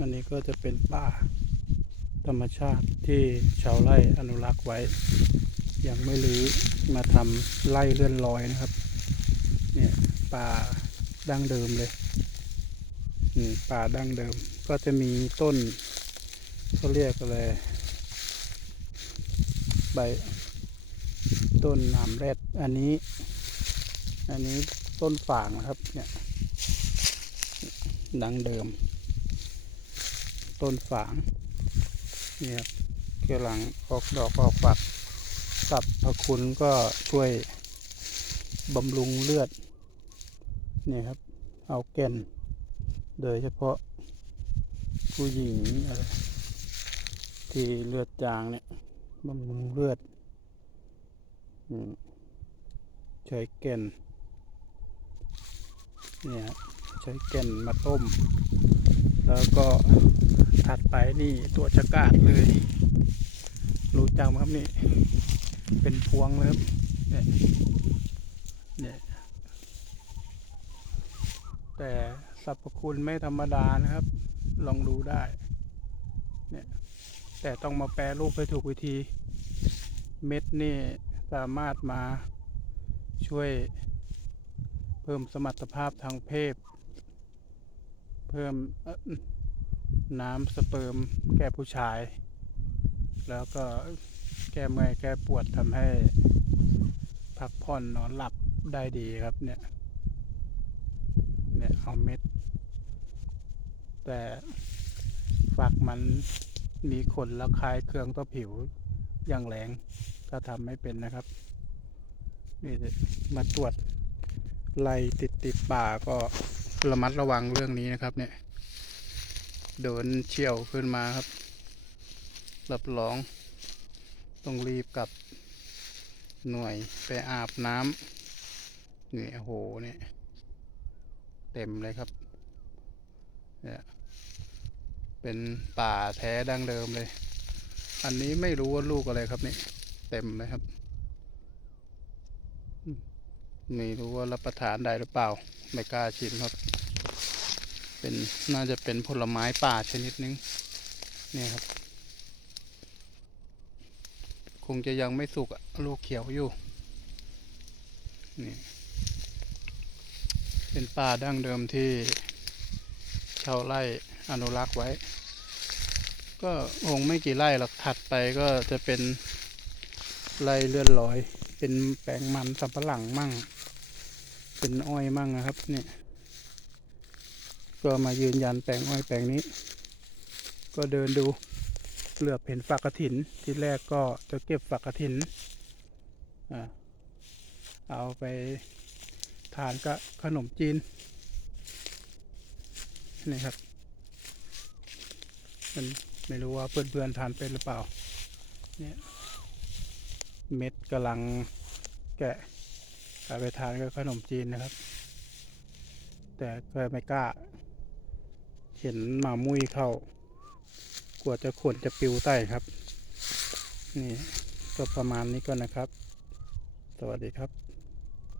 อันนี้ก็จะเป็นป่าธรรมชาติที่ชาวไร่อนุรักษ์ไว้ ยังไม่รื้อมาทำไร่เลื่อนลอยนะครับ เนี่ยป่าดั้งเดิมเลยป่าดั้งเดิม ก็จะมีต้นเขาเรียกอะไรใบต้นหนามแรดอันนี้ อันนี้ต้นฝางนะครับเนี่ยดั้งเดิม ต้นฝางเนี่ยครับกลังออกดอกออกฝักสรรพคุณก็ช่วยบำรุงเลือดเนี่ยครับ เอาแก่น โดยเฉพาะผู้หญิงที่เลือดจางเนี่ยบำรุงเลือดใช้แก่นเนี่ยใช้แก่นมาต้ม แล้วก็ ถัดไปนี่ตัวชะกาดเลย รู้จักไหมครับนี่ เป็นพวงเลยครับเนี่ยเนี่ยแต่สรรพคุณไม่ธรรมดานะครับ ลองดูได้ เนี่ย แต่ต้องมาแปรรูปให้ถูกวิธี เม็ดนี่สามารถมาช่วยเพิ่มสมรรถภาพทางเพศ เพิ่ม น้ำสเปิร์มแก่ผู้ชาย แล้วก็แก้เมื่อยแก้ปวดทำให้พักผ่อนนอนหลับได้ดีครับเนี่ย เนี่ยเอาเม็ด แต่ฝักมันมีขนแล้วคลายเครื่องต่อผิวอย่างแรงถ้าทำไม่เป็นนะครับ นี่มาตรวจไล่ติดติดป่าก็ระมัดระวังเรื่องนี้นะครับเนี่ย โดนเชี่ยวขึ้นมาครับรับรอง ต้องรีบกลับหน่วยไปอาบน้ำนี่โอ้โหเนี่ยเต็มเลยครับเนี่ยเป็นป่าแท้ดั้งเดิมเลย อันนี้ไม่รู้ว่าลูกอะไรครับนี่เต็มเลยครับไม่รู้ว่ารับประทานได้หรือเปล่า ไม่กล้าชิมครับ เป็นน่าจะเป็นผลไม้ป่าชนิดนึงเนี่ยครับ คงจะยังไม่สุกลูกเขียวอยู่นี่เป็นป่าดั้งเดิมที่ชาวไร่อนุรักษ์ไว้ ก็คงไม่กี่ไร่หรอกถัดไปก็จะเป็นไร่เลื่อนลอย เป็นแปลงมันสำปะหลังมั่ง เป็นอ้อยมั่งนะครับเนี่ย ก็มายืนยันแปลงอ้อยแปลงนี้ ก็เดินดูเหลือบเห็นฝักกระถินที่แรกก็จะเก็บฝักกระถินอ่าเอาไปทานกับขนมจีนนี่ครับมันไม่รู้ว่าเพื่อนๆทานเป็นหรือเปล่าเนี่ยเม็ดกำลังแกะเอาไปทานกับขนมจีนนะครับ แต่ก็ไม่กล้า เห็นหมามุ้ยเข้ากว่าจะขนจะปิวไตครับ นี่ก็ประมาณนี้ก่อนนะครับ สวัสดีครับ